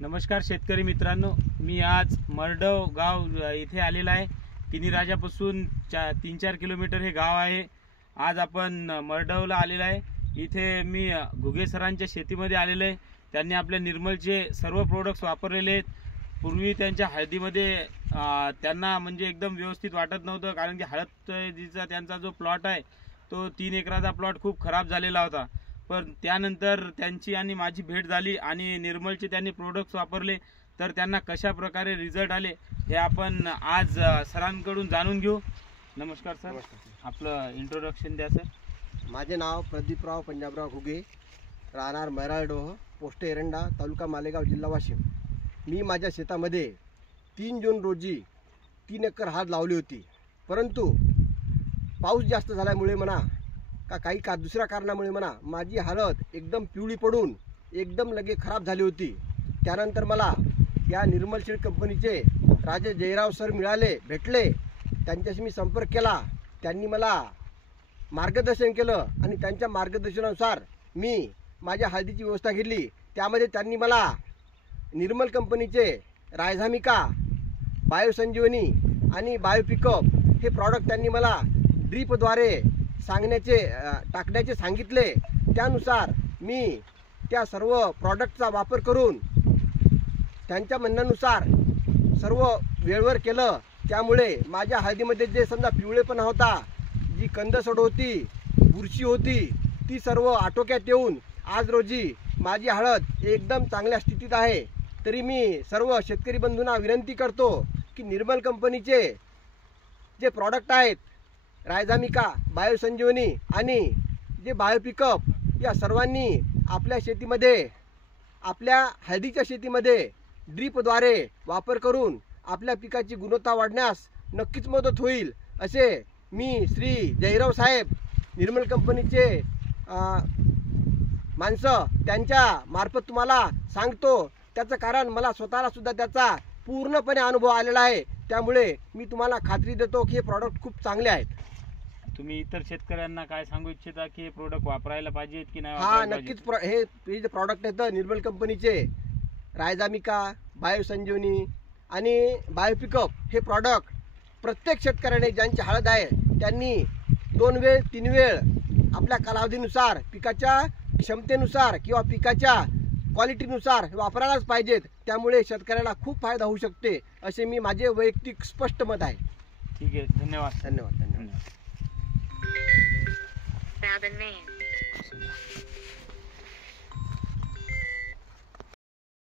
नमस्कार शेतकरी मित्रांनो, मी आज मरडव गाव इथे आलेला आहे। किनी राजापासून 3-4 किलोमीटर हे गाव आहे। आज आपण मरडवला आलेला आहे। इथे मी घुगे सरांच्या शेतीमध्ये आलेलो आहे। त्यांनी आपल्या निर्मलचे सर्व प्रोडक्ट्स वापरलेले आहेत। पूर्वी त्यांच्या हळदीमध्ये त्यांना म्हणजे एकदम व्यवस्थित वाटत नव्हतं, कारण की हळदीचा त्यांचा जो प्लॉट आहे तो 3 एकराचा प्लॉट खूप खराब झालेला होता। पण त्यानंतर त्यांची आणि माझी भेट झाली आणि निर्मलचे त्यांनी प्रोडक्ट्स वापरले, तर त्यांना कशा प्रकारे रिझल्ट आले हे आपण आज सरांकडून जाणून घेऊ। नमस्कार सर, आपलं इंट्रोडक्शन द्या सर। माझे नाव प्रदीपराव पंजाबराव घुगे, राहणार मैराळडोह, पोस्ट एरंडा, तालुका मालेगाव, जिल्हा वाशिम। मी माझ्या शेतामध्ये 3 जून रोजी 3 एकर हळद लावली होती, परंतु पाऊस जास्त झाल्यामुळे म्हणा का दुसऱ्या कारणामुळे म्हणा माझी हळद एकदम पिवळी पडून एकदम लगे खराब झाली होती। त्यानंतर मला या निर्मल सीड कंपनीचे राजे जयराव सर भेटले। त्यांच्याशी मी संपर्क केला। त्यांनी मला मार्गदर्शन केलं आणि त्यांच्या मार्गदर्शनानुसार मी माझ्या हळदीची व्यवस्था घेतली। त्यामध्ये त्यांनी मला निर्मल कंपनीचे रायझामिका, बायोसंजीवनी आणि बायोपिकअप हे प्रॉडक्ट त्यांनी मला ड्रीपद्वारे टाकण्याचे सांगितले। त्यानुसार मी त्या सर्व प्रॉडक्टचा वापर करून त्यांच्या म्हणण्यानुसार सर्व वेळेवर केलं। त्यामुळे माझ्या हळदीमध्ये जे समजा पिवळेपणा होता, जी कंदसड होती, बुरशी होती, ती सर्व आटोक्यात येऊन आज रोजी माझी हळद एकदम चांगल्या स्थितीत आहे। तरी मी सर्व शेतकरी बंधूंना विनंती करतो की निर्मल कंपनीचे जे प्रॉडक्ट आहेत, रायझामिका, बायोसंजीवनी आणि जे बायोपिकअप, या सर्वांनी आपल्या शेतीमध्ये, आपल्या हळदीच्या शेतीमध्ये ड्रीपद्वारे वापर करून आपल्या पिकाची गुणवत्ता वाढण्यास नक्कीच मदत होईल, असे मी श्री जयराव साहेब, निर्मल कंपनीचे माणसं त्यांच्या मार्फत तुम्हाला सांगतो। त्याचं कारण मला स्वतःला सुद्धा त्याचा पूर्णपणे अनुभव आलेला आहे। त्यामुळे मी तुम्हाला खात्री देतो की हे प्रॉडक्ट खूप चांगले आहेत। तुम्ही इतर शेतकऱ्यांना काय सांगू इच्छिता की हे प्रोडक्ट वापरायला पाहिजेत की नाही? हा, नक्कीच हे जे प्रॉडक्ट आहेत निर्मल कंपनीचे रायझामिका, बायोसंजीवनी आणि बायोपिकअप हे प्रॉडक्ट प्रत्येक शेतकऱ्याने ज्यांची हळद आहे त्यांनी 2 वेळ 3 वेळ आपल्या कालावधीनुसार, पिकाच्या क्षमतेनुसार किंवा पिकाच्या क्वालिटीनुसार वापरायलाच पाहिजेत। त्यामुळे शेतकऱ्याला खूप फायदा होऊ शकते, असे मी माझे वैयक्तिक स्पष्ट मत आहे। ठीक आहे, धन्यवाद धन्यवाद धन्यवाद। Now the name.